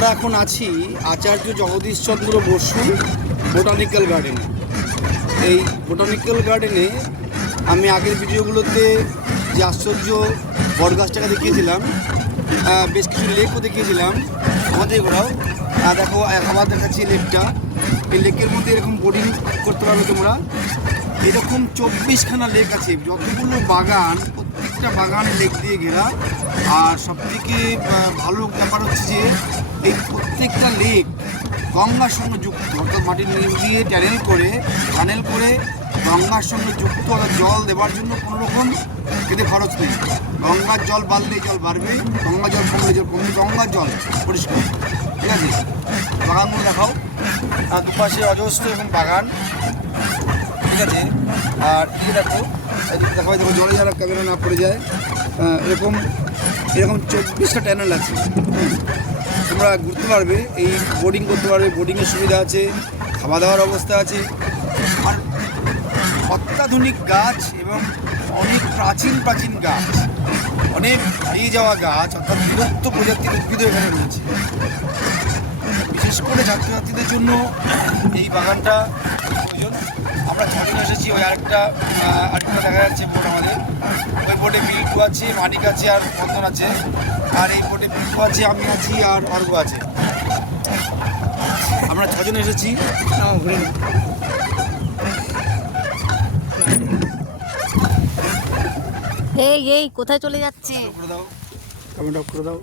আমরা এখন আছি আচার্য জগদীশচন্দ্র বসু বোটানিক্যাল গার্ডেনে। এই বোটানিক্যাল গার্ডেনে আমি আগের ভিডিওগুলোতে যে আশ্চর্য বটগাছটাকে দেখিয়েছিলাম, বেশ কিছু লেকও দেখিয়েছিলাম আমাদের ঘোরাও। দেখো আবার দেখাচ্ছি লেকটা। এই লেকের মধ্যে এরকম বোটিং করতে পারবে তোমরা। এরকম 24খানা লেক আছে, যতগুলো বাগান, প্রত্যেকটা বাগানে লেক দিয়ে ঘেরা। আর সবথেকে ভালো ব্যাপার হচ্ছে যে এই প্রত্যেকটা লেক গঙ্গার সঙ্গে যুক্ত, অর্থাৎ মাটির নিচ দিয়ে টানেল করে গঙ্গার সঙ্গে যুক্ত। অর্থাৎ জল দেওয়ার জন্য কোনো রকম এতে খরচ নেই। গঙ্গার জল বাড়লে জল বাড়বে, গঙ্গার জল কমলে জল কমবে, গঙ্গার জল পরিষ্কার। ঠিক আছে, বাগানগুলো দেখাও। আর দুপাশে অজস্র এবং বাগান, ঠিক আছে। আর এই দেখো জলে যারা ক্যামেরা না পড়ে যায়, এরকম 24টা ট্যানেল আছে। তোমরা ঘুরতে পারবে, এই বোটিং করতে পারবে, বোটিংয়ের সুবিধা আছে, খাওয়া দাওয়ার অবস্থা আছে। আর অত্যাধুনিক গাছ এবং অনেক প্রাচীন গাছ, অনেক হারিয়ে যাওয়া গাছ, অর্থাৎ বিলুপ্ত প্রজাতির উদ্ভিদও এখানে রয়েছে। বিশেষ করে ছাত্রছাত্রীদের জন্য এই বাগানটা প্রয়োজন। আমরা ছজন এসেছি। ওই আরেকটা দেখা যাচ্ছে বোট আমাদের। ওই বোটে বিল্টু আছে, মানিক আছে আর বন্ধন আছে। আর এই বোটে বিল্টু আছে, আমি আছি আর অর্ঘ আছে। আমরা ছজন এসেছি। এই কোথায় চলে যাচ্ছে? করে দাও, কমেন্ট অফ করে দাও।